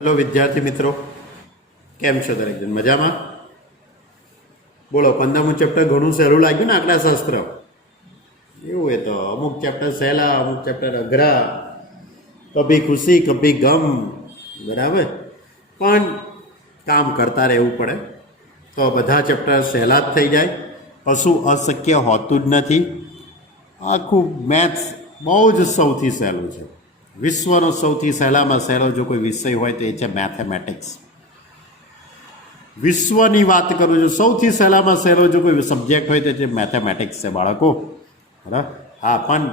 Hello વિદ્યાર્થી મિત્રો, કેમ છો દરેક જણ? મજામાં? બોલો, 15મું ચેપ્ટર ઘણું સહેલું લાગ્યું ને આંકડાશાસ્ત્ર? એવું એ તો અમુક ચેપ્ટર સહેલા, અમુક ચેપ્ટર અઘરા, કભી ખુશી કભી ગમ, બરાબર. પણ કામ કરતા રહેવું પડે તો બધા ચેપ્ટર સહેલા જ થઈ જાય. કશું અશક્ય હોતું જ નથી. આખું મેથ્સ બહુ જ સૌથી સહેલું છે. વિશ્વનો સૌથી સહેલામાં સહેલો જો કોઈ વિષય હોય તો એ છે મેથેમેટિક્સ. વિશ્વની વાત કરું છું, સૌથી સહેલામાં સહેલો જો કોઈ સબ્જેક્ટ હોય તો એ મેથેમેટિક્સ છે બાળકો, બરાબર. હા, પણ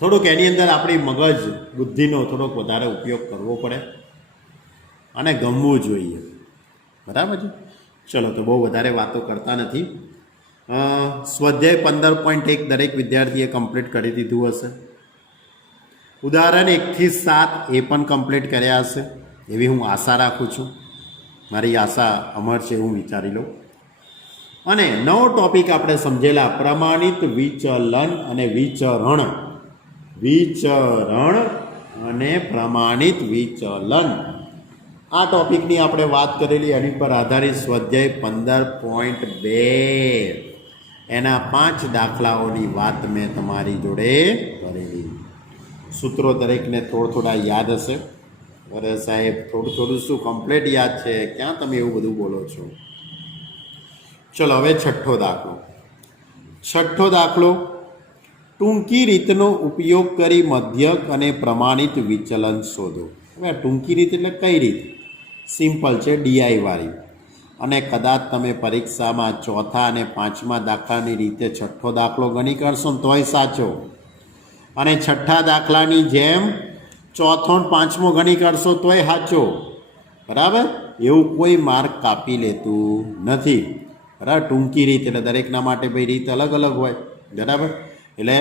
થોડુંક એની અંદર આપણી મગજ બુદ્ધિનો થોડોક વધારે ઉપયોગ કરવો પડે અને ગમવું જોઈએ, બરાબર છે. ચલો, તો બહુ વધારે વાતો કરતા નથી. સ્વાધ્યાય 15.1 દરેક વિદ્યાર્થીએ કમ્પ્લીટ કરી દીધું હશે. ઉદાહરણ 1 થી 7 એ પણ કમ્પ્લીટ કર્યા હશે એવી હું આશા રાખું છું. મારી આશા અમર છે એવું વિચારી લો. અને નવો ટોપિક આપણે સમજેલા પ્રમાણિત વિચલન અને વિચરણ. વિચરણ અને પ્રમાણિત વિચલન, આ ટોપિકની આપણે વાત કરેલી. એની પર આધારિત સ્વાધ્યાય 15.2 એના 5 દાખલાઓની વાત મેં તમારી જોડે કરેલી. સૂત્રો દરેકને થોડા યાદ હશે. અરે સાહેબ, થોડું શું કમ્પ્લીટ યાદ છે? ક્યાં તમે એવું બધું બોલો છો? ચલો, હવે છઠ્ઠો દાખલો. ટૂંકી રીતનો ઉપયોગ કરી મધ્યક અને પ્રમાણિત વિચલન શોધો. હવે ટૂંકી રીત એટલે કઈ રીત? સિમ્પલ છે, ડીઆઈ વાળી. અને કદાચ તમે પરીક્ષામાં ચોથા અને પાંચમા દાખલાની રીતે છઠ્ઠો દાખલો ગણી કરશો ને તોય સાચો, અને છઠ્ઠા દાખલાની જેમ ચોથો ને પાંચમો ગણી કરશો તોય સાચો, બરાબર. એવું કોઈ માર્ક કાપી લેતું નથી, બરાબર. ટૂંકી રીત એટલે દરેકના માટે ભાઈ રીત અલગ અલગ હોય, બરાબર. એટલે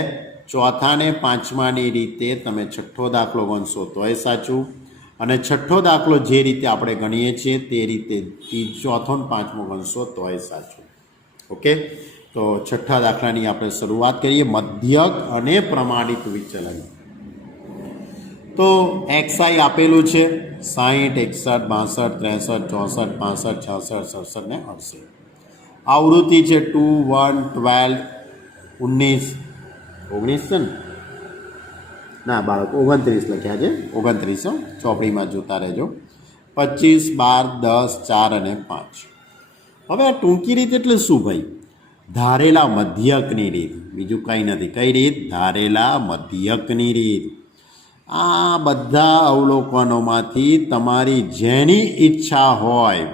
ચોથા ને પાંચમાની રીતે તમે છઠ્ઠો દાખલો ગણશો તોય સાચું, અને છઠ્ઠો દાખલો જે રીતે આપણે ગણીએ છીએ તે રીતે ચોથો ને પાંચમો ગણશો તોય સાચું. ઓકે, તો છઠ્ઠા દાખલાની આપણે શરૂઆત કરીએ. મધ્યક અને પ્રમાણિત વિચલન. તો એક્સઆઈ આપેલું છે 60, 61, 62, 63, 64, 65, 66 ને 68. આવૃત્તિ છે 2, 1, 12, 19 છે ને? ના બાળકો, 29 લખ્યા છે. 29 ચોપડીમાં જોતા રહેજો. 25, 12, 10, 4 અને 5. હવે આ ટૂંકી રીત એટલે શું ભાઈ? ધારેલા મધ્યકની રીત, બીજું કંઈ નથી. કઈ રીત? ધારેલા મધ્યકની રીત. આ બધા અવલોકનોમાંથી તમારી જેની ઈચ્છા હોય,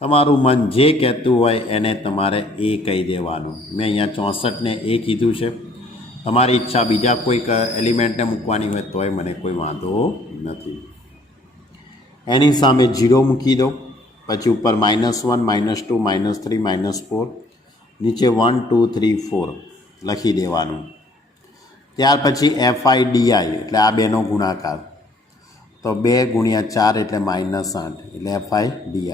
તમારું મન જે કહેતું હોય એને તમારે એ કહી દેવાનું. મેં અહીંયા 64 ને એ કીધું છે. તમારી ઈચ્છા બીજા કોઈક એલિમેન્ટને મૂકવાની હોય તોય મને કોઈ વાંધો નથી. એની સામે 0 મૂકી દો. પછી ઉપર -1, -2, -3, -4, નીચે 1, 2, 3, 4 લખી દેવાનું. ત્યાર પછી FIDI એટલે આ બેનો ગુણાકાર, તો 2 × 4 એટલે -8 એટલે FIDI.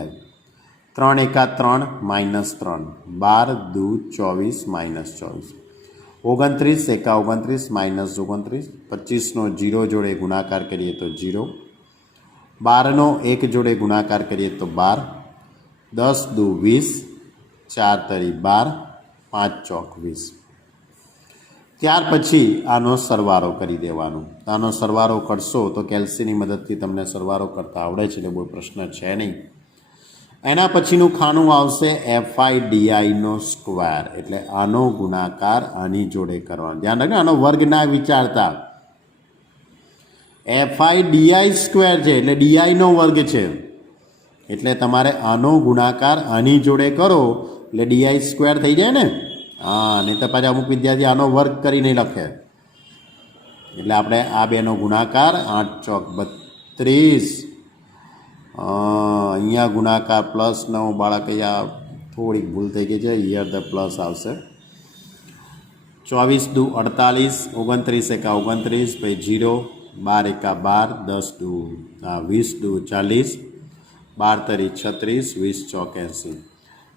3 × 3 -3, 12 2 24, -24, 29 × 29, -29, 25નો 0 જોડે ગુણાકાર કરીએ તો 0, 12નો 1 જોડે ગુણાકાર કરીએ તો 12, 10 2 20, 4 તરી 12, 5 ચોક 20. ત્યાર પછી આનો સરવાળો કરી દેવાનો. આનો સરવાળો કરશો તો કેલ્સીની મદદથી તમને સરવાળો કરતા આવડે છે એટલે કોઈ પ્રશ્ન છે નહીં. એના પછીનું ખાનું આવશે FIDIનો સ્ક્વેર, એટલે આનો ગુણાકાર આની જોડે કરવાનો. ધ્યાન રાખજો, આનો વર્ગ ના વિચારતા. FIDI સ્ક્વેર છે એટલે ડીઆઈનો વર્ગ છે, એટલે તમારે આનો ગુણાકાર આની જોડે કરો એટલે ડીઆઈ સ્ક્વેર થઈ જાય ને. હા, નહીં તો પાછા અમુક વિદ્યાર્થી આનો વર્ગ કરીને લખે. એટલે આપણે આ બેનો ગુણાકાર 8 ચોક 32. અહીંયા ગુણાકાર +9. બાળક અહીંયા થોડીક ભૂલ થઈ ગઈ છે, હિયર ધ પ્લસ આવશે. 24 દુ 48, 29 × 29, પછી 0, 12 × 12, 10 દુ 20 દુ 40, 12 તરી 36, 20 ચોક 80.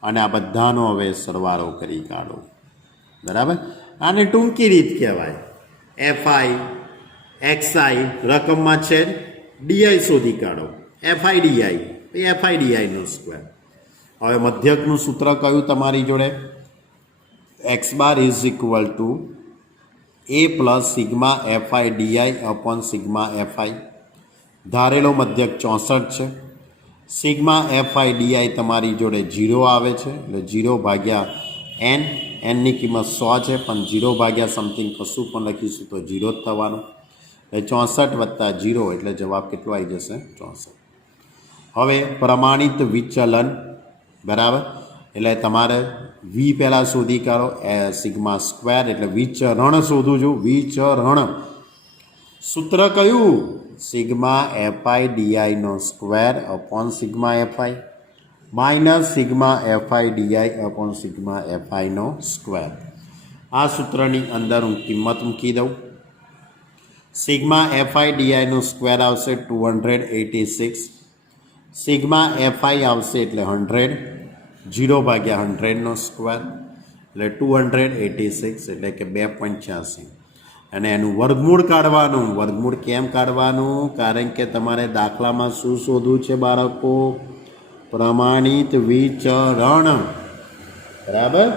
અને આ બધાનો હવે સરવાળો કરી કાઢો, બરાબર. આને ટૂંકી રીત કહેવાય. FI XI રકમમાં છે ડીઆઈ શોધી કાઢો, એફઆઈ ડીઆઈ, એફઆઈ ડીઆઈનો સ્ક્વેર. હવે મધ્યકનું સૂત્ર કયું તમારી જોડે? X bar is equal to A plus sigma F I D I upon sigma F I. ધારેલો મધ્યક 64 છે. સિગ્મા એફઆઈ ડીઆઈ તમારી જોડે 0 આવે છે, એટલે 0 ભાગ્યા એન. એનની કિંમત 100 છે, પણ 0 ભાગ્યા સમથિંગ કશું પણ લખીશું તો 0 જ થવાનું. એટલે 64 + 0 એટલે જવાબ કેટલો આવી જશે? 64. હવે પ્રમાણિત વિચલન, બરાબર, એટલે તમારે વી પહેલાં શોધી કાઢો, સિગ્મા સ્ક્વેર એટલે વિચરણ શોધું છું. વિચરણ સૂત્ર કયું? સિગ્મા એફઆઈ ડીઆઈનો square upon sigma F I minus sigma F I D I upon sigma એફઆઈનો સ્ક્વેર. આ સૂત્રની અંદર હું કિંમત મૂકી દઉં. સિગ્મા એફઆઈ ડીઆઈનો સ્ક્વેર આવશે 286. સિગ્મા એફઆઈ આવશે એટલે 100. 0 ભાગ્યા 100નો સ્ક્વેર એટલે 286 એટલે કે 2.86. અને એનું વર્ગમૂળ કાઢવાનું. વર્ગમૂળ કેમ કાઢવાનું? કારણ કે તમારે દાખલામાં શું શોધવું છે બાળકો? પ્રમાણિત વિચરણ, બરાબર,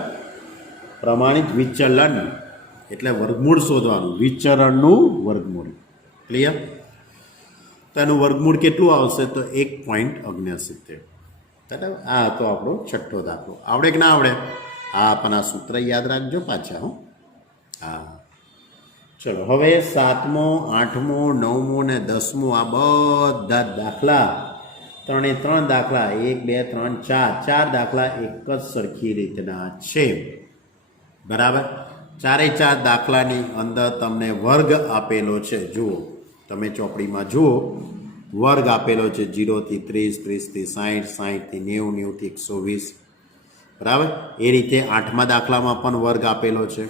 પ્રમાણિત વિચલન એટલે વર્ગમૂળ શોધવાનું. વિચરણનું વર્ગમૂળ. ક્લિયર? તો એનું વર્ગમૂળ કેટલું આવશે? તો 1.69. બરાબર. આ હતો આપણો છઠ્ઠો દાખલો. આવડે કે ના આવડે? હા, પણ આ સૂત્ર યાદ રાખજો પાછા. હા, ચલો હવે 7મો, 8મો, 9મો ને 10મો આ બધા દાખલા, 3 દાખલા, 1 2 3 4 દાખલા એક જ સરખી રીતના છે. બરાબર. 4 દાખલાની અંદર તમને વર્ગ આપેલો છે. જુઓ, તમે ચોપડીમાં જુઓ, વર્ગ આપેલો છે 0 થી 30, 30 થી 60, 60 થી 90, 90 થી 120. બરાબર. એ રીતે 8મા દાખલામાં પણ વર્ગ આપેલો છે,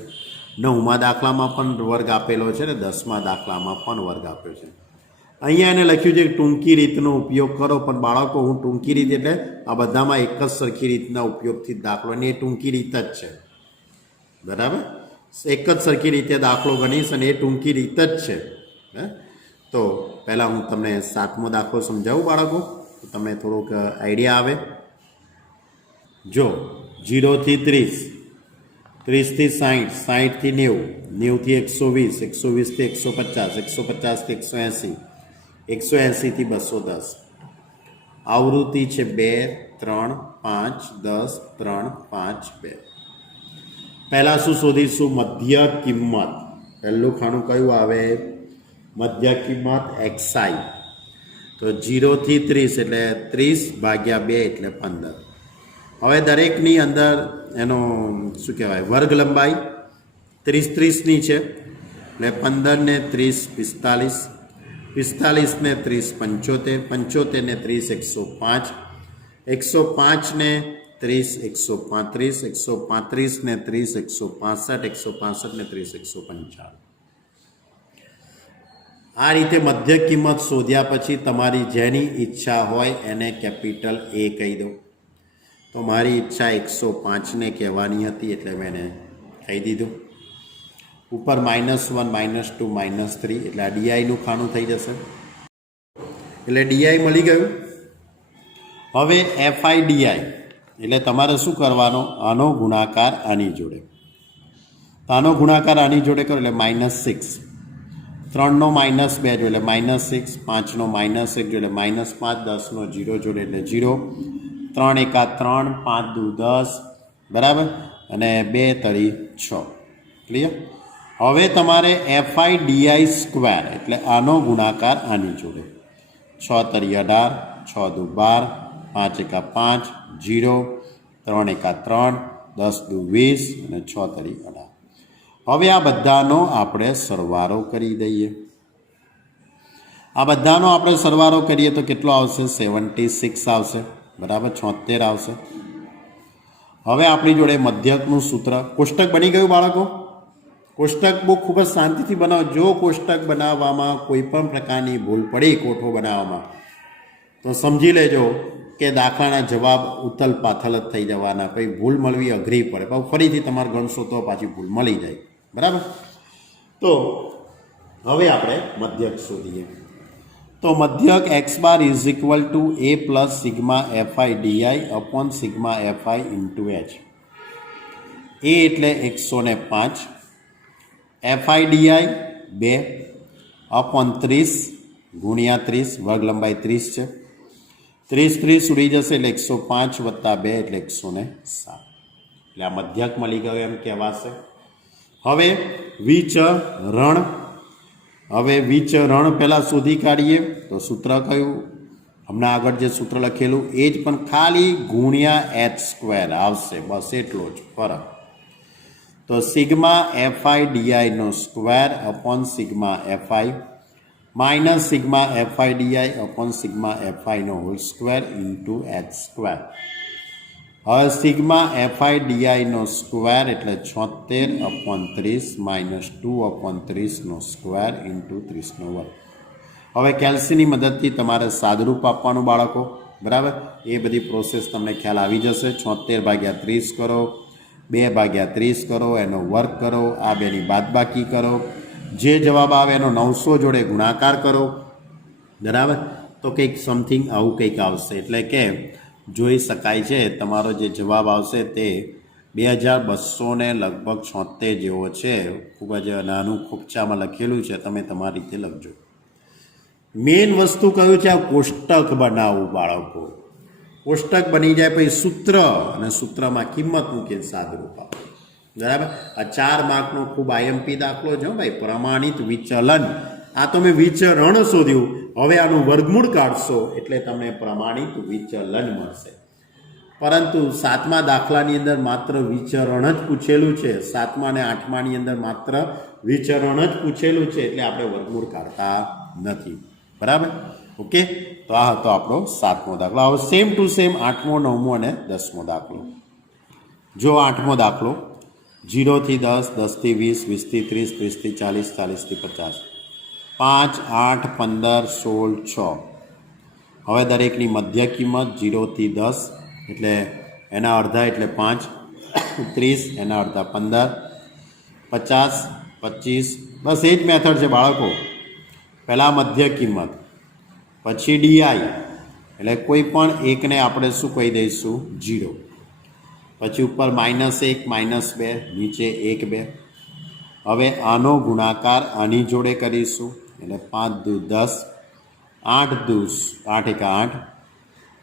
9મા દાખલામાં પણ વર્ગ આપેલો છે ને 10મા દાખલામાં પણ વર્ગ આપ્યો છે. અહીંયા એને લખ્યું છે ટૂંકી રીતનો ઉપયોગ કરો, પણ બાળકો હું ટૂંકી રીત એટલે આ બધામાં એક જ સરખી રીતના ઉપયોગથી દાખલો, અને એ ટૂંકી રીત જ છે. બરાબર. એક જ સરખી રીતે દાખલો ગણીશ અને એ ટૂંકી રીત જ છે. તો પહેલાં હું તમને 7મો દાખલો સમજાવું બાળકો, તો તમને થોડોક આઈડિયા આવે. જો 0 થી 30, 30 થી 60, 60 થી 90, 90 થી 120, 120 થી 150, 150 થી 180, 180 થી 210. આવૃત્તિ છે 2, 3, 5, 10, 3, 5, 2. પહેલાં શું શોધીશું? મધ્ય કિંમત. પહેલું ખાનું કયું આવે? મધ્ય કિંમત એક્સઆઈ. તો 0 થી 30 એટલે 30 ભાગ્યા 2 એટલે 15. હવે દરેકની અંદર એનો શું કહેવાય? વર્ગ લંબાઈ 30 30ની છે, એટલે 15 ને 30 45, 45 ને 30 75, 75 ને 30 105, 105 ને 30 135, 135 ને 30 165, 165 ને 30 155. આ રીતે મધ્ય કિંમત શોધ્યા પછી તમારી જેની ઈચ્છા હોય એને કેપિટલ એ કહી દો. તો મારી ઈચ્છા 105ને કહેવાની હતી એટલે મેં એને કહી દીધું. ઉપર -1, -2, -3 એટલે આ ડીઆઈનું ખાનું થઈ જશે. એટલે ડીઆઈ મળી ગયું. હવે એફઆઈ ડીઆઈ એટલે તમારે શું કરવાનો? આનો ગુણાકાર આની જોડે. તો આનો ગુણાકાર આની જોડે કરો એટલે -6. 3નો -2 જોડે એટલે -6, 5નો -1 જોડે -5, 10નો 0 જોડે એટલે 0, 3 × 3, 5 × 10, બરાબર, અને 2 × 6. ક્લિયર? હવે તમારે એફઆઈ ડીઆઈ સ્ક્વેર એટલે આનો ગુણાકાર આની જોડે. 6 × 18, 6 × 12, 5 × 5, 0, 3 × 3, 10 × 20 અને 6 × 18. હવે આ બધાનો આપણે સરવાળો કરી દઈએ. આ બધાનો આપણે સરવાળો કરીએ તો કેટલો આવશે? 76 આવશે. બરાબર, 76 આવશે. હવે આપણી જોડે મધ્યકનું સૂત્ર. કોષ્ટક બની ગયું બાળકો? કોષ્ટક બહુ ખૂબ જ શાંતિથી બનાવો. જો કોષ્ટક બનાવવામાં કોઈ પણ પ્રકારની ભૂલ પડી કોઠો બનાવવામાં, તો સમજી લેજો કે દાખલાના જવાબ ઉથલ પાથલ જ થઈ જવાના. કંઈ ભૂલ મળવી અઘરી પડે, પણ ફરીથી તમારે ગણશો તો પાછી ભૂલ મળી જાય. બરાબર. તો હવે આપણે મધ્યક શોધીએ. તો મધ્યક X bar is equal to A plus sigma F I D I upon sigma F I into H. A એટલે 105, એફઆઈ ડીઆઈ 2 અપોન 30 ગુણ્યા 30, વર્ગ લંબાઈ 30 છે. 30 ઉડી જશે એટલે 105 વત્તા 2 એટલે 107. એટલે આ મધ્યક મળી ગયો એમ કહેવાશે. હવે વિચરણ, હવે વિચરણ પહેલાં શોધી કાઢીએ. તો સૂત્ર કયું? હમણાં આગળ જે સૂત્ર લખેલું એ જ, પણ ખાલી ગુણ્યા એચ સ્ક્વેર આવશે, બસ એટલો જ ફરક. તો સિગ્મા એફઆઈ ડીઆઈનો square upon sigma F I minus sigma F I D I upon sigma એફઆઈનો whole square into H square. હવે સિગ્મા એફઆઈ ડીઆઈનો સ્ક્વેર એટલે 76 અપોન 30 માઇનસ 2 અપોન 30નો સ્ક્વેર ઇન્ટુ 30નો વર્ગ. હવે કેલ્સીની મદદથી તમારે સાદરૂપ આપવાનું બાળકો, બરાબર. એ બધી પ્રોસેસ તમને ખ્યાલ આવી જશે. 76 ભાગ્યા 30 કરો, 2 ભાગ્યા 30 કરો, એનો વર્ગ કરો, આ બેની બાદબાકી કરો, જે જવાબ આવે એનો 900 જોડે ગુણાકાર કરો, બરાબર. તો કંઈક સમથિંગ આવું કંઈક આવશે. એટલે કે જોઈ શકાય છે તમારો જે જવાબ આવશે તે 2200 ને લગભગ 76 જેવો છે. ખૂબ જ નાનું ખોપચામાં લખેલું છે, તમે તમારી રીતે લખજો. મેઇન વસ્તુ કયું છે? આ કોષ્ટક બનાવવું બાળકો. કોષ્ટક બની જાય પછી સૂત્ર, અને સૂત્રમાં કિંમત મૂકીને સાદરૂપ આપો, બરાબર. આ 4 માર્કનો ખૂબ આઈએમપી દાખલો છે ભાઈ, પ્રમાણિત વિચલન. આ તો મેં વિચરણ શોધ્યું, હવે આનું વર્ગમૂળ કાઢશો એટલે તમને પ્રમાણિત વિચલન મળશે. પરંતુ 7મા દાખલાની અંદર માત્ર વિચરણ જ પૂછેલું છે. 7મા અને 8માની અંદર માત્ર વિચરણ જ પૂછેલું છે, એટલે આપણે વર્ગમૂળ કાઢતા નથી, બરાબર. ઓકે, તો આ હતો આપણો 7મો દાખલો. હવે સેમ ટુ સેમ 8મો, 9મો અને 10મો દાખલો. જો 8મો દાખલો 0 થી 10, 10 થી 20, 20 થી 30, 30 થી 40, 40 થી 50, 5, 8, 15, 16, 6. હવે દરેકની મધ્ય કિંમત 0 થી 10 એટલે એના અડધા એટલે 5, 30 એના અડધા 15, 50, 25. બસ એ જ મેથડ છે બાળકો. પહેલાં મધ્ય કિંમત, પછી ડીઆઈ એટલે કોઈ પણ એકને આપણે શું કહી દઈશું? 0. પછી ઉપર -1, -2, નીચે 1, 2. હવે આનો ગુણાકાર આની જોડે કરીશું એટલે 5 દુ 10, 8 દુ 8 એકા 8,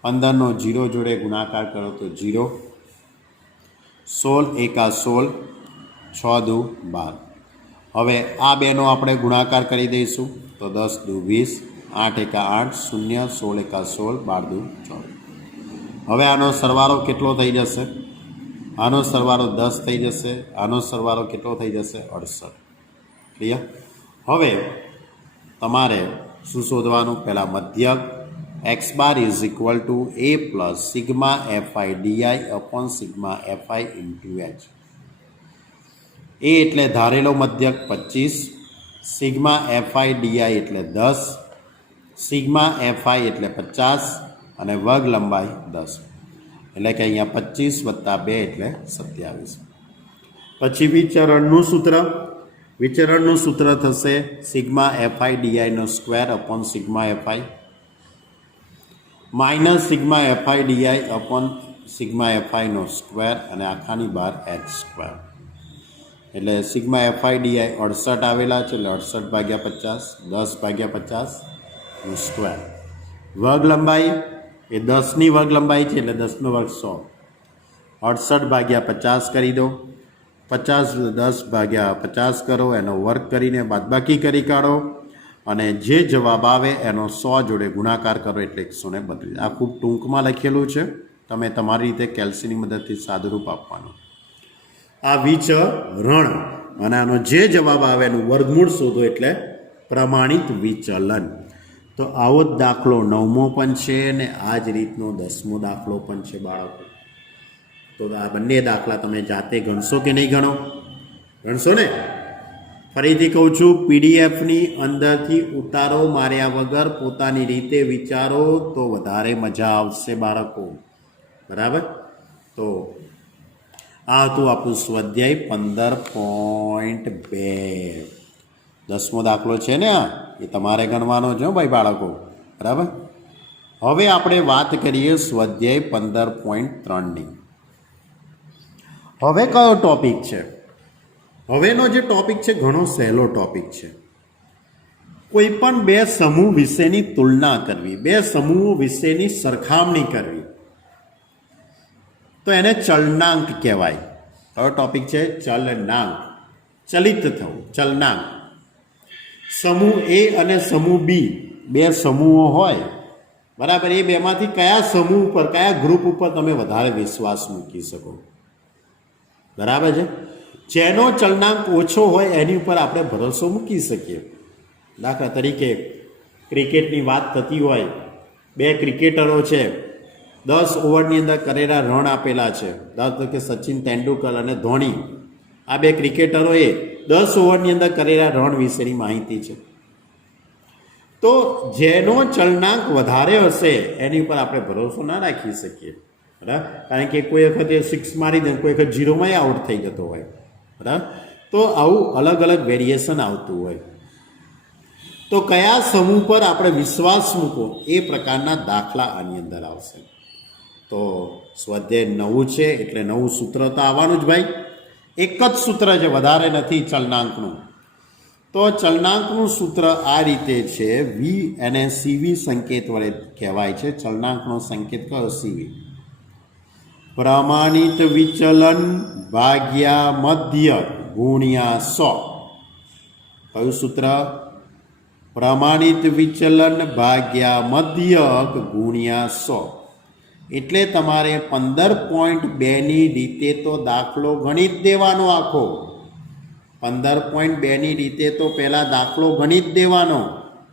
15નો 0 જોડે ગુણાકાર કરો તો 0, 16 એકા 16, 6 દુ 12. હવે આ બેનો આપણે ગુણાકાર કરી દઈશું તો 10 દુ 20, 8 એકા 8, 0, 16 એકા 16, 12 દુ 24. હવે આનો સરવાળો કેટલો થઈ જશે? આનો સરવાળો 10 થઈ જશે. આનો સરવાળો કેટલો થઈ જશે? 68. ક્લિયર? હવે તમારે શું શોધવાનું? પહેલાં મધ્યક X bar is equal to A plus sigma F I D I upon sigma F I into H. A એટલે ધારેલો મધ્યક 25, સિગ્મા એફઆઈ ડીઆઈ એટલે 10, સિગ્મા એફઆઈ એટલે 50 અને વર્ગ લંબાઈ 10. એટલે કે અહીંયા 25 વત્તા 2 એટલે 27. પછી વિચરણનું સૂત્ર. વિચરણનું સૂત્ર થશે સિગ્મા એફઆઈ ડીઆઈનો square upon sigma F I minus sigma F I D I upon sigma એફઆઈનો સ્ક્વેર અને આખાની બહાર એચ સ્ક્વેર. એટલે સિગ્મા એફઆઈ ડીઆઈ 68 આવેલા છે એટલે 68 ભાગ્યા 50, 10 ભાગ્યા 50 સ્ક્વેર. વર્ગ લંબાઈ એ 10ની વર્ગ લંબાઈ છે એટલે 10નો વર્ગ 100. 68 ભાગ્યા 50 કરી દો, 50 10 ભાગ્યા 50 કરો, એનો વર્ગ કરીને બાદબાકી કરી કાઢો અને જે જવાબ આવે એનો 100 જોડે ગુણાકાર કરો એટલે 132. આ ખૂબ ટૂંકમાં લખેલું છે, તમે તમારી રીતે કેલ્સીની મદદથી સાદુરૂપ આપવાનું. આ વિચરણ અને આનો જે જવાબ આવે એનું વર્ગમૂળ શોધો એટલે પ્રમાણિત વિચલન. તો આવો જ દાખલો 9મો પણ છે ને આ જ રીતનો 10મો દાખલો પણ છે બાળકો. તો આ બંને દાખલા તમે જાતે ગણશો કે નહીં ગણો? ગણશો ને? ફરીથી કહું છું, પીડીએફની અંદરથી ઉતારો માર્યા વગર પોતાની રીતે વિચારો તો વધારે મજા આવશે બાળકો, બરાબર. તો આ હતું આપણું સ્વાધ્યાય 15.2. 10મો દાખલો છે ને, એ તમારે ગણવાનો છે ભાઈ બાળકો. બરાબર. હવે આપણે વાત કરીએ સ્વાધ્યાય 15.3ની. હવે કયો ટોપિક છે? હવેનો જે ટોપિક છે ઘણો સહેલો ટોપિક છે. કોઈ પણ બે સમૂહ વિશેની તુલના કરવી, બે સમૂહો વિશેની સરખામણી કરવી, તો એને ચલનાંક કહેવાય. કયો ટોપિક છે? ચલનાંક. ચલિત થવું, ચલનાંક. સમૂહ એ અને સમૂહ બી, બે સમૂહો હોય, બરાબર. એ બેમાંથી કયા સમૂહ ઉપર, કયા ગ્રુપ ઉપર તમે વધારે વિશ્વાસ મૂકી શકો? બરાબર છે. જેનો ચલનાંક ઓછો હોય એની ઉપર આપણે ભરોસો મૂકી શકીએ. દાખલા તરીકે ક્રિકેટની વાત થતી હોય, બે ક્રિકેટરો છે, 10 ઓવરની અંદર કરેલા રન આપેલા છે. દાખલા તરીકે સચિન તેંડુલકર અને ધોની, આ બે ક્રિકેટરોએ 10 ઓવરની અંદર કરેલા રન વિશેની માહિતી છે. તો જેનો ચલનાંક વધારે હશે એની ઉપર આપણે ભરોસો ના રાખી શકીએ, બરાબર. કારણ કે કોઈ વખતે 6 મારી દે, કોઈ વખત 0માં આઉટ થઈ જતો હોય, બરાબર. તો આવું અલગ અલગ વેરિએશન આવતું હોય. તો કયા સમૂહ પર આપણે વિશ્વાસ મૂકો એ પ્રકારના દાખલા આની અંદર આવશે. તો સ્વાધ્યાય 9 છે એટલે નવું સૂત્ર તો આવવાનું જ ભાઈ. એક જ સૂત્ર છે, વધારે નથી ચલનાંકનું. તો ચલનાંકનું સૂત્ર આ રીતે છે, વી અને સીવી સંકેત વડે કહેવાય છે. ચલનાંકનો સંકેત કયો? સીવી. પ્રમાણિત વિચલન ભાગ્યા મધ્ય ગુણ્યા 100. કયું સૂત્ર? પ્રમાણિત વિચલન ભાગ્યા મધ્યક ગુણ્યા 100. એટલે તમારે 15.2ની રીતે તો દાખલો ગણી જ દેવાનો આખો. 15.2ની રીતે તો પહેલાં દાખલો ગણી જ દેવાનો,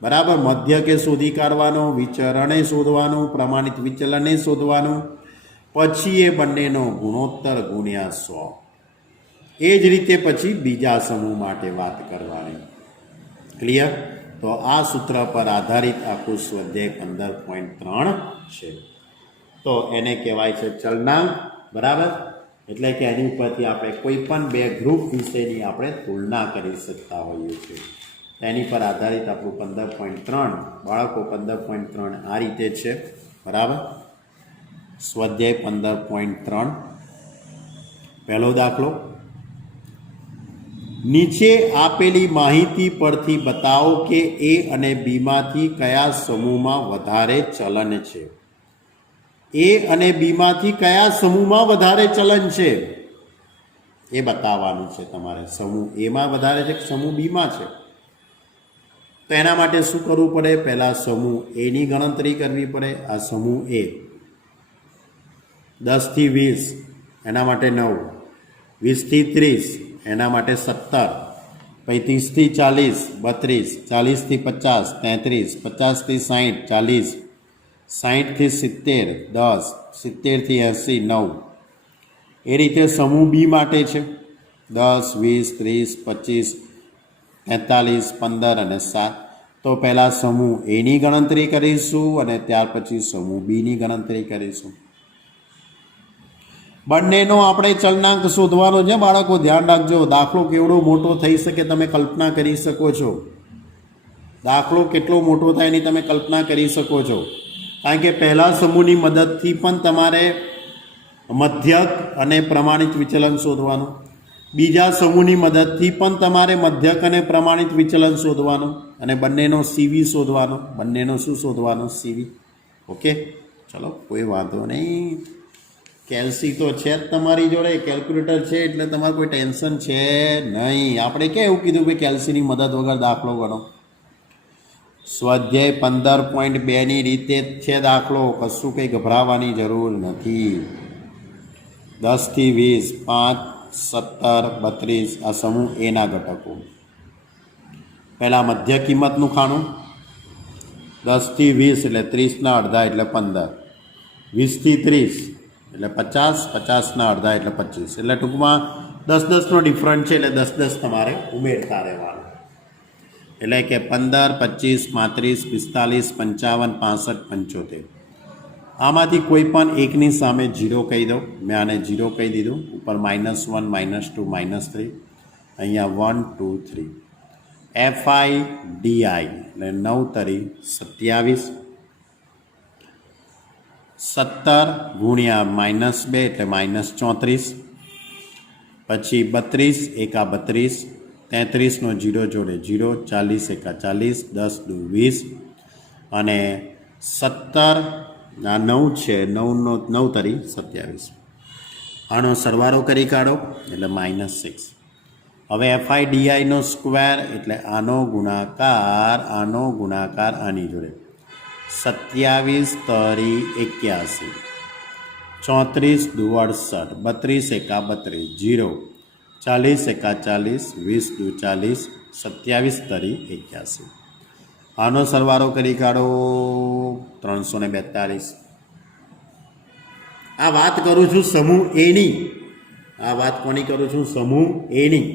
બરાબર. મધ્યકે શોધી કાઢવાનો, વિચરણે શોધવાનું, પ્રમાણિત વિચલને શોધવાનું, પછી એ બંનેનો ગુણોત્તર ગુણ્યા 100. એ જ રીતે પછી બીજા સમૂહ માટે વાત કરવાની. ક્લિયર? તો આ સૂત્ર પર આધારિત આખું સ્વાધ્યાય 15.3 છે. તો એને કહેવાય છે ચલનાંક, બરાબર. એટલે કે એની ઉપરથી આપણે કોઈ પણ બે ગ્રુપ વિશેની આપણે તુલના કરી શકતા હોઈએ છીએ. એની પર આધારિત આપણું 15.3, બાળકો 15.3 આ રીતે છે, બરાબર. સ્વાધ્યાય 15.3 પહેલો દાખલો. નીચે આપેલી માહિતી પરથી બતાવો કે એ અને બીમાંથી કયા સમૂહમાં વધારે ચલન છે. એ અને બીમાંથી કયા સમૂહમાં વધારે ચલન છે એ બતાવવાનું છે તમારે. સમૂહ એમાં વધારે છે કે સમૂહ બીમાં છે? તો એના માટે શું કરવું પડે? પહેલાં સમૂહ એની ગણતરી કરવી પડે. આ સમૂહ એ 10 થી 20 એના માટે 9, 20 થી 30 એના માટે 17, પછી 30 થી 40 32, 40 થી 50 33, 50 થી 60 40, 60 થી 70 10, 70 થી 80 9. એ રીતે સમૂહ બી માટે છે 10 20 30 25 43 15 અને 7. તો પહેલાં સમૂહ એની ગણતરી કરીશું અને ત્યાર પછી સમૂહ બીની ગણતરી કરીશું. બંનેનો આપણે ચલનાંક શોધવાનો છે બાળકો, ધ્યાન રાખજો. દાખલો કેવડો મોટો થઈ શકે તમે કલ્પના કરી શકો છો. દાખલો કેટલો મોટો થાય એની તમે કલ્પના કરી શકો છો. કારણ કે પહેલા સમૂહની મદદથી પણ તમારે મધ્યક અને પ્રમાણિત વિચલન શોધવાનું, બીજા સમૂહની મદદથી પણ તમારે મધ્યક અને પ્રમાણિત વિચલન શોધવાનું, અને બંનેનો સીવી શોધવાનો. બંનેનો શું શોધવાનો? સીવી. ઓકે, ચલો કોઈ વાંધો નહીં. કેલ્સી તો છે જ તમારી જોડે, કેલ્ક્યુલેટર છે એટલે તમારે કોઈ ટેન્શન છે નહીં. આપણે ક્યાં એવું કીધું કે કેલ્સીની મદદ વગર દાખલો ગણો? સ્વાધ્યાય 15.2ની રીતે જ છે દાખલો, કશું કંઈ ગભરાવાની જરૂર નથી. 10 થી 20 5 17 32 આ સમૂહ એના ઘટકો. પહેલાં મધ્ય કિંમતનું ખાણું 10 થી 20 એટલે 30ના અડધા એટલે 15, 20 થી 30 એટલે 50, 50ના અડધા એટલે 25. એટલે ટૂંકમાં 10-10નો ડિફરન્ટ છે એટલે 10-10 તમારે ઉમેરતા રહેવાનું. એટલે કે 15 25 35 45 55 65 75. આમાંથી કોઈ પણ એકની સામે 0 કહી દો. મેં આને 0 કહી દીધું. ઉપર -1 -2 -3, અહીંયા 1 2 3. FI DI એટલે 9 તરી 27, 17 ગુણ્યા -2 એટલે -34, પછી 32 એકા 32, 33નો 0 જોડે 0, 40 એકા 40, 10 દુ 20, અને 17 આ 9 છે, 9નો 9 તરી 27. આનો સરવાળો કરી કાઢો એટલે -6. હવે FIDIનો સ્ક્વેર એટલે આનો ગુણાકાર આની જોડે 27 તરી 81, 34 દુ 68, 32 એકા 32, 0, 40 એકા 40, 20 દુ 40, 27 તરી 81. આનો સરવાળો કરી કાઢો 342. આ વાત કરું છું સમૂહ એની. આ વાત કોની કરું છું? સમૂહ એની.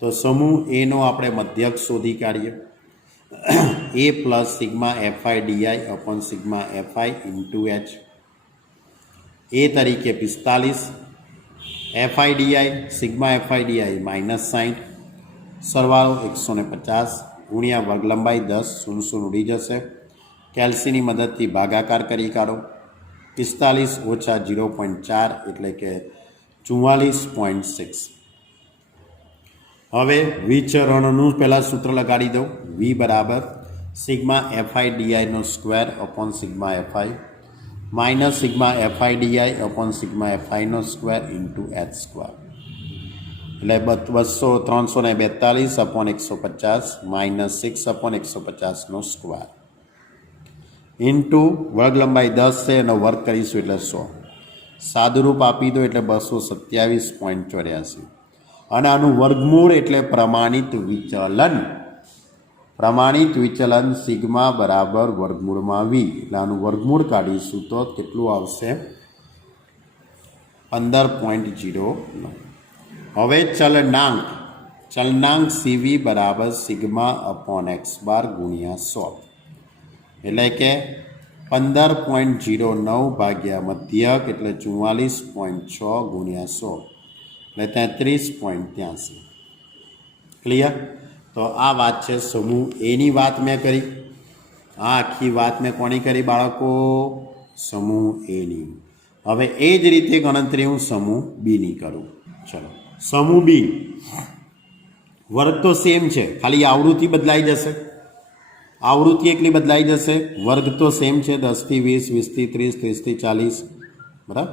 તો સમૂહ એનો આપણે મધ્યક શોધી કાઢીએ. A plus sigma FIDI upon sigma FI into H. A તરીકે 45, FIDI સિગ્મા FIDI -60, સરવાળો 150 ગુણ્યા વર્ગ લંબાઈ 10, 0 ઉડી જશે. કેલ્સીની મદદથી ભાગાકાર કરી કાઢો. 45 ઓછા 0.4 એટલે કે 44.6. હવે વિચરણનું પહેલાં સૂત્ર લગાડી દઉં. V બરાબર સિગ્મા FIDIનો square upon sigma FI minus sigma FIDI upon sigma FIનો સ્ક્વેર ઇન્ટુ H સ્ક્વેર, એટલે 342 અપોન 150 -6 અપોન 150નો સ્ક્વેર ઇન્ટુ વર્ગ લંબાઈ 10 છે એનો વર્ગ કરીશું એટલે 100. સાદુરૂપ આપી દો એટલે 227.84. અને આનું વર્ગમૂળ એટલે પ્રમાણિત વિચલન. પ્રમાણિત વિચલન સિગ્મા બરાબર વર્ગમૂળમાં V, એટલે આનું વર્ગમૂળ કાઢીશું તો કેટલું આવશે? 15.09. હવે ચલનાંક CV બરાબર સિગ્મા અપોન x બાર ગુણ્યા 100, એટલે કે 15.09 ભાગ્યા મધ્યક એટલે 44.6 ગુણ્યા 100 એટલે 33.83. ક્લિયર? તો આ વાત છે સમૂહ એની વાત મેં કરી. આ આખી વાત મેં કોની કરી બાળકો? સમૂહ એની. હવે એ જ રીતે ગણતરી હું સમૂહ બીની કરું. ચલો, સમૂહ બી વર્ગ તો સેમ છે, ખાલી આવૃત્તિ બદલાઈ જશે. આવૃત્તિ એકલી બદલાઈ જશે, વર્ગ તો સેમ છે. 10 થી 20, 20 થી 30, 30 થી 40, બરાબર.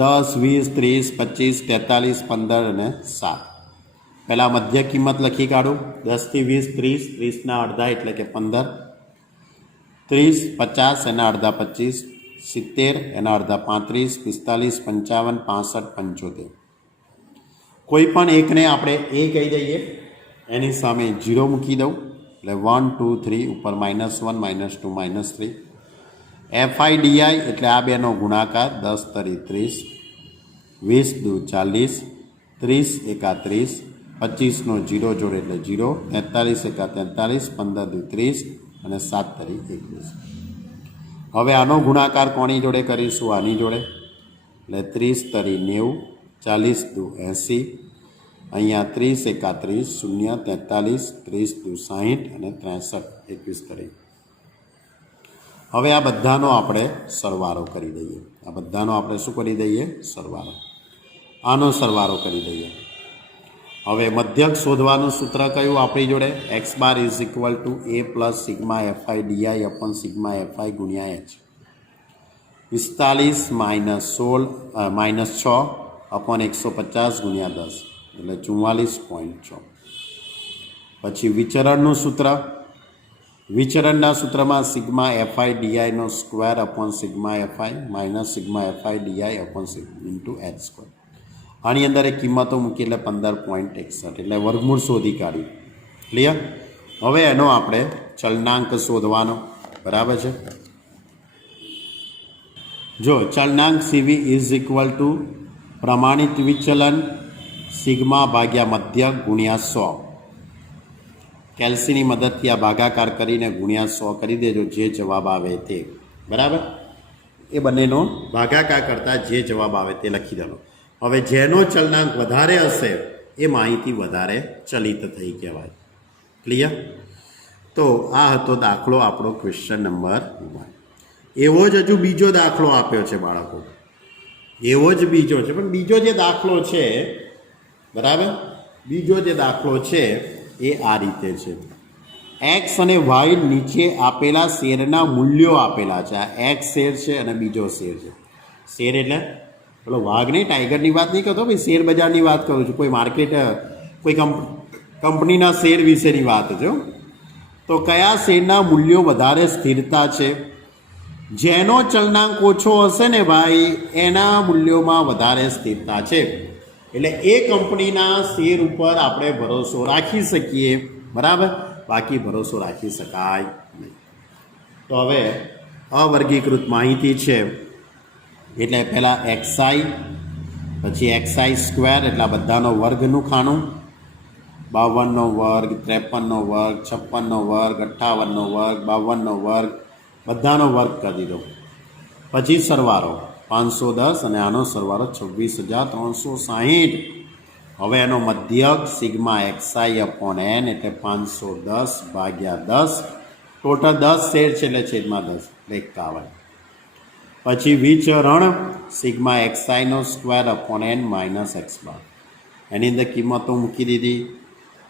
10, 20, 30, 25, 43, 15 અને 7. પહેલાં મધ્ય કિંમત લખી કાઢું. 10 થી 20, 30, 30ના અડધા એટલે કે 15, 30, 50 એના અડધા 25, 70 એના અડધા 35, 45, 55, 65, 75. કોઈ પણ એકને આપણે એ કહી દઈએ, એની સામે 0 મૂકી દઉં એટલે 1, 2, 3 ઉપર -1, -2, -3. FIDI એટલે આ બેનો ગુણાકાર 10 તરી 30, 20 દુ 40, 30 એકા 30, 25નો 0 જોડે એટલે 0, 43 એકા 43, 15 દુ 30 અને 7 તરી 21. હવે આનો ગુણાકાર કોની જોડે કરીશું? આની જોડે. એટલે 30 તરી 90, 40 દુ 80, અહીંયા 30 એકા 30, 0, 43, 30 દુ 60 અને 63, 21 તરી. હવે આ બધાનો આપણે સરવાળો કરી દઈએ. આ બધાનો આપણે શું કરી દઈએ? સરવાળો. આનો સરવાળો કરી દઈએ. હવે મધ્યક શોધવાનું સૂત્ર કયું આપણી જોડે? x bar is equal two a plus sigma FIDI upon sigma FI ગુણ્યા h. 45 -6 અપોન 150 ગુણ્યા 10 એટલે 44.6. પછી વિચરણનું સૂત્ર. વિચરણના સૂત્રમાં સિગ્મા FIDIનો square upon sigma FI minus sigma FIDI upon into h square. આની અંદર એક કિંમતો મૂકી એટલે 15.61 એટલે વર્ગમૂળ શોધી કાઢ્યું. ક્લિયર? હવે એનો આપણે ચલનાંક શોધવાનો. બરાબર છે? જો ચલનાંક CV ઇઝ ઇક્વલ ટુ પ્રમાણિત વિચલન સિગ્મા ભાગ્યા મધ્યક ગુણ્યા 100. કેલ્સીની મદદથી આ ભાગાકાર કરીને ગુણ્યા 100 કરી દેજો, જે જવાબ આવે તે. બરાબર? એ બંનેનો ભાગાકાર કરતાં જે જવાબ આવે તે લખી દેલો. હવે જેનો ચલનાંક વધારે હશે એ માહિતી વધારે ચલિત થઈ કહેવાય. ક્લિયર? તો આ હતો દાખલો આપણો ક્વેશ્ચન નંબર 1. એવો જ હજુ બીજો દાખલો આપ્યો છે બાળકો, એવો જ બીજો છે, પણ બીજો જે દાખલો છે, બરાબર, બીજો જે દાખલો છે એ આ રીતે છે. એક્સ અને વાય નીચે આપેલા શેરના મૂલ્યો આપેલા છે. આ એક્સ શેર છે અને બીજો શેર છે. શેર એટલે પેલો વાઘ નહીં, ટાઈગરની વાત નહીં કરતો ભાઈ, શેર બજારની વાત કરું છું. કોઈ માર્કેટ, કોઈ કંપનીના શેર વિશેની વાત છે. તો કયા શેરના મૂલ્યો વધારે સ્થિરતા છે? જેનો ચલનાંક ઓછો હશે ને ભાઈ, એના મૂલ્યોમાં વધારે સ્થિરતા છે. એટલે એ કંપનીના શેર ઉપર આપણે ભરોસો રાખી શકીએ, બરાબર, બાકી ભરોસો રાખી શકાય નહીં. તો હવે અવર્ગીકૃત માહિતી છે એટલે પહેલાં એક્સઆઈ, પછી એક્સઆઈ સ્ક્વેર એટલે આ બધાનો વર્ગનું ખાનું, 52નો વર્ગ, 53નો વર્ગ, 56નો વર્ગ, 58નો વર્ગ, 52નો વર્ગ, બધાનો વર્ગ કરી દીધો. પછી સરવાળો 510 અને આનો સરવાળો 26,360. હવે એનો મધ્યક સિગ્મા એક્સઆઈ અપોન એન એટલે 510 ભાગ્યા 10. ટોટલ 10 શેર છે એટલે છેદમાં 10 એટલે 51. પછી વિચરણ સિગ્મા એક્સઆઈનો square upon N minus X bar. એની અંદર કિંમતો મૂકી દીધી.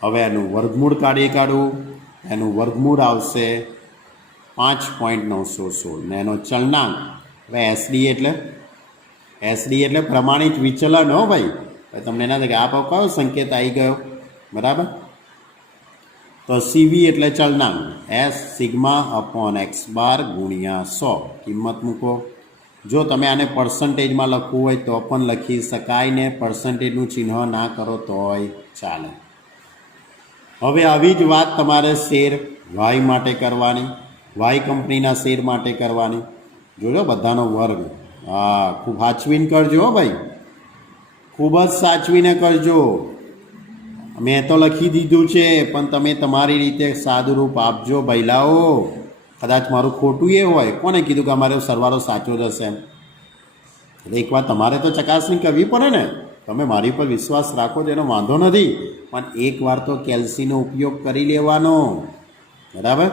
હવે એનું વર્ગમૂળ કાઢવું. એનું વર્ગમૂળ આવશે 5.916 ને એનો ચલનાંક. હવે એસડી એટલે પ્રમાણિત વિચલન. હો ભાઈ, તમને ના થાય કે આ કયો સંકેત આવી ગયો, બરાબર. તો સીવી એટલે ચલનાંક, S sigma upon x bar ગુણ્યા 100. કિંમત મૂકો. જો તમે આને પર્સન્ટેજમાં લખવું હોય તો પણ લખી શકાય ને પર્સન્ટેજનું ચિહ્ન ના કરો તોય ચાલે. હવે આવી જ વાત તમારે શેર વાય માટે કરવાની, વાય કંપનીના શેર માટે કરવાની. જોજો બધાનો વર્ગ. હા, ખૂબ સાચવીને કરજો હો ભાઈ, ખૂબ જ સાચવીને કરજો. મેં તો લખી દીધું છે પણ તમે તમારી રીતે સાદું રૂપ આપજો ભઈલાઓ. કદાચ મારું ખોટું એ હોય, કોને કીધું કે અમારો સરવાળો સાચો જ હશે એમ? એટલે એકવાર તમારે તો ચકાસણી કરવી પડે ને. તમે મારી પર વિશ્વાસ રાખો તો એનો વાંધો નથી, પણ એકવાર તો કેલ્સીનો ઉપયોગ કરી લેવાનો, બરાબર.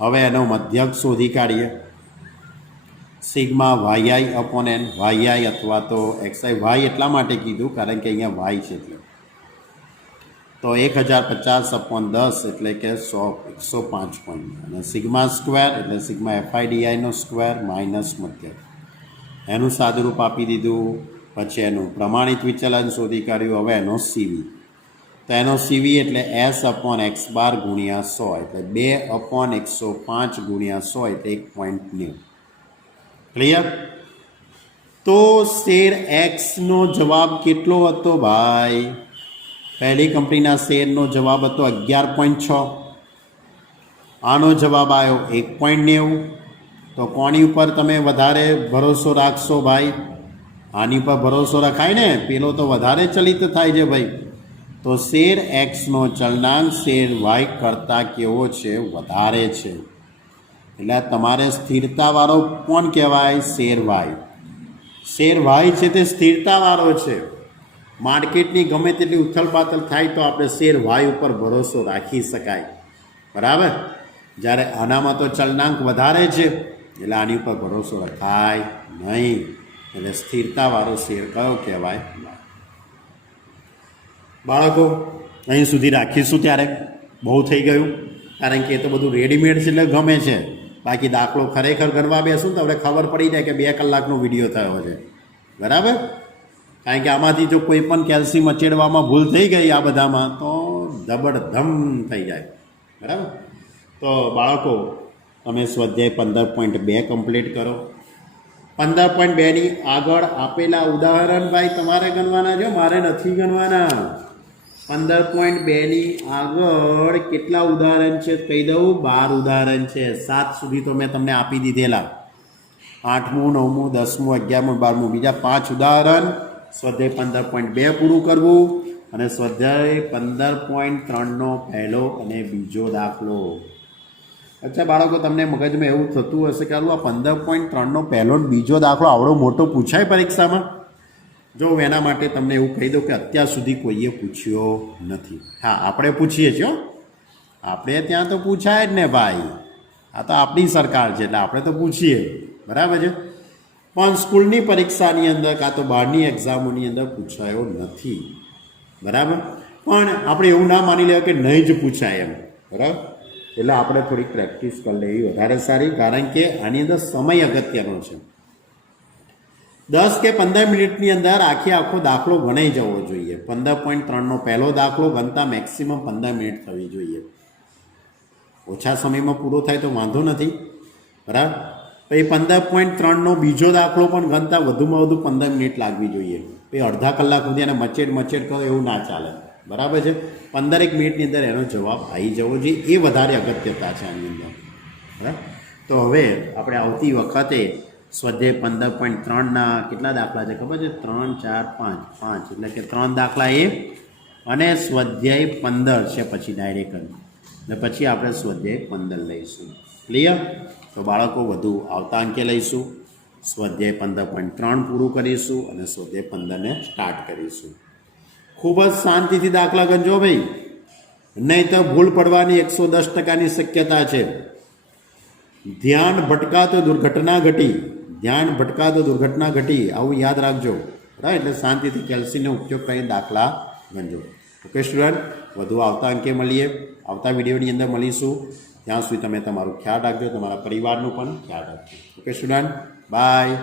હવે એનો મધ્યક શોધી કાઢીએ. Sigma y i upon n, y i અથવા તો એક્સઆઈ. વાય એટલા માટે કીધું કારણ કે અહીંયા વાય છે એટલે. તો 1050 અપોન 10 એટલે કે 105 પોઈન્ટ. અને સિગ્મા સ્ક્વેર એટલે સિગ્મા એફઆઈડીઆઈનો સ્ક્વેર માઇનસ મધ્યક. એનું સાદુરૂપ આપી દીધું. પછી એનું પ્રમાણિત વિચલન શોધી કાઢ્યું. હવે એનો સીવી. તો એનો સીવી એટલે એસ અપોન એક્સ બાર ગુણ્યા 100 એટલે 2/105 ગુણ્યા 100 એટલે 1.90. ક્લિયર? તો શેર એક્સનો જવાબ કેટલો હતો ભાઈ? પહેલી કંપનીના શેરનો જવાબ હતો 11.6. આનો જવાબ આવ્યો 1.90. તો કોની ઉપર તમે વધારે ભરોસો રાખશો ભાઈ? આની ઉપર ભરોસો રખાય ને, પેલો તો વધારે ચલિત થાય છે ભાઈ. તો શેર એક્સનો ચલનાંક શેર વાય કરતાં કેવો છે? વધારે છે. એટલે તમારે સ્થિરતાવાળો કોણ કહેવાય? Share Y. શેર વાય છે તે સ્થિરતાવાળો છે. માર્કેટની ગમે તેટલી ઉથલપાથલ થાય તો આપણે શેર વાય ઉપર ભરોસો રાખી શકાય, બરાબર. જ્યારે આનામાં તો ચલનાંક વધારે છે એટલે આની ઉપર ભરોસો રખાય નહીં. એટલે સ્થિરતાવાળો શેર કયો કહેવાય? બાળકો અહીં સુધી રાખીશું. ત્યારે બહુ થઈ ગયું, કારણ કે એ તો બધું રેડીમેડ છે એટલે ગમે છે. બાકી દાખલો ખરેખર ગણવા બેસું તો આપણે ખબર પડી જાય કે 2 કલાકનો વિડીયો થયો છે, બરાબર. કારણ કે આમાંથી જો કોઈ પણ કેલ્શિયમ અચેડવામાં ભૂલ થઈ ગઈ આ બધામાં તો ધબડધમ થઈ જાય, બરાબર. તો બાળકો તમે સ્વાધ્યાય 15.2 કમ્પ્લીટ કરો. 15.2ની આગળ આપેલા ઉદાહરણ ભાઈ તમારે ગણવાના છે, મારે નથી ગણવાના. 15.2ની આગળ કેટલા ઉદાહરણ છે કહી દઉં? 12 ઉદાહરણ છે. 7 સુધી તો મેં તમને આપી દીધેલા. 8મું, 9મું, 10મું, 11મું, 12મું બીજા 5 ઉદાહરણ. સ્વાધ્યાય 15.2 પૂરું કરવું અને સ્વાધ્યાય 15.3નો પહેલો અને બીજો દાખલો. અચ્છા બાળકો, તમને મગજમાં એવું થતું હશે કે આ 15.3નો પહેલો અને બીજો દાખલો આવડો મોટો પૂછાય પરીક્ષામાં? જો એના માટે તમને એવું કહી દઉં કે અત્યાર સુધી કોઈએ પૂછ્યો નથી. હા, આપણે પૂછીએ છીએ. આપણે ત્યાં તો પૂછાય જ ને ભાઈ, આ તો આપણી સરકાર છે એટલે આપણે તો પૂછીએ, બરાબર છે, પણ સ્કૂલની પરીક્ષાની અંદર કાં તો બહારની એક્ઝામોની અંદર પૂછાયો નથી. બરાબર, પણ આપણે એવું ના માની લેવા કે નહીં જ પૂછાય એમ. બરાબર, એટલે આપણે થોડીક પ્રેક્ટિસ કરી લેવી વધારે સારી, કારણ કે આની અંદર સમય અગત્યનો છે. 10 કે 15 મિનિટની અંદર આખો દાખલો ગણાઈ જવો જોઈએ. 15.3નો પહેલો દાખલો ગણતા મેક્સિમમ 15 મિનિટ થવી જોઈએ. ઓછા સમયમાં પૂરો થાય તો વાંધો નથી. બરાબર, પછી 15.3નો બીજો દાખલો પણ ગણતા વધુમાં વધુ 15 મિનિટ લાગવી જોઈએ. પછી અડધા કલાક સુધી એને મચેડ કરો એવું ના ચાલે. બરાબર છે, 15 મિનિટની અંદર એનો જવાબ આવી જવો જોઈએ, એ વધારે અગત્યતા છે આની અંદર. બરાબર, તો હવે આપણે આવતી વખતે સ્વાધ્યાય 15.3ના કેટલા દાખલા છે ખબર છે? 3, 4, 5 એટલે કે 3 દાખલા એ, અને સ્વાધ્યાય 15 છે પછી ડાયરેક્ટ, ને પછી આપણે સ્વાધ્યાય 15 લઈશું. ક્લિયર? તો બાળકો વધુ આવતા અંકે લઈશું, સ્વાધ્યાય 15.3 પૂરું કરીશું અને સ્વાધ્યાય 15ને સ્ટાર્ટ કરીશું. ખૂબ જ શાંતિથી દાખલા ગણજો ભાઈ, નહીં તો ભૂલ પડવાની 110%ની શક્યતા છે. ધ્યાન ભટકાતો દુર્ઘટના ઘટી, ધ્યાન ભટકાતો દુર્ઘટના ઘટી, આવું યાદ રાખજો. બરાબર, એટલે શાંતિથી કેલ્સીનો ઉપયોગ કરીને દાખલા ગણજો. ઓકે સ્ટુડન્ટ, વધુ આવતા અંકે મળીએ, આવતા વિડીયોની અંદર મળીશું. ત્યાં સુધી તમે તમારું ખ્યાલ રાખજો, તમારા પરિવારનું પણ ખ્યાલ રાખજો. Okay student, by.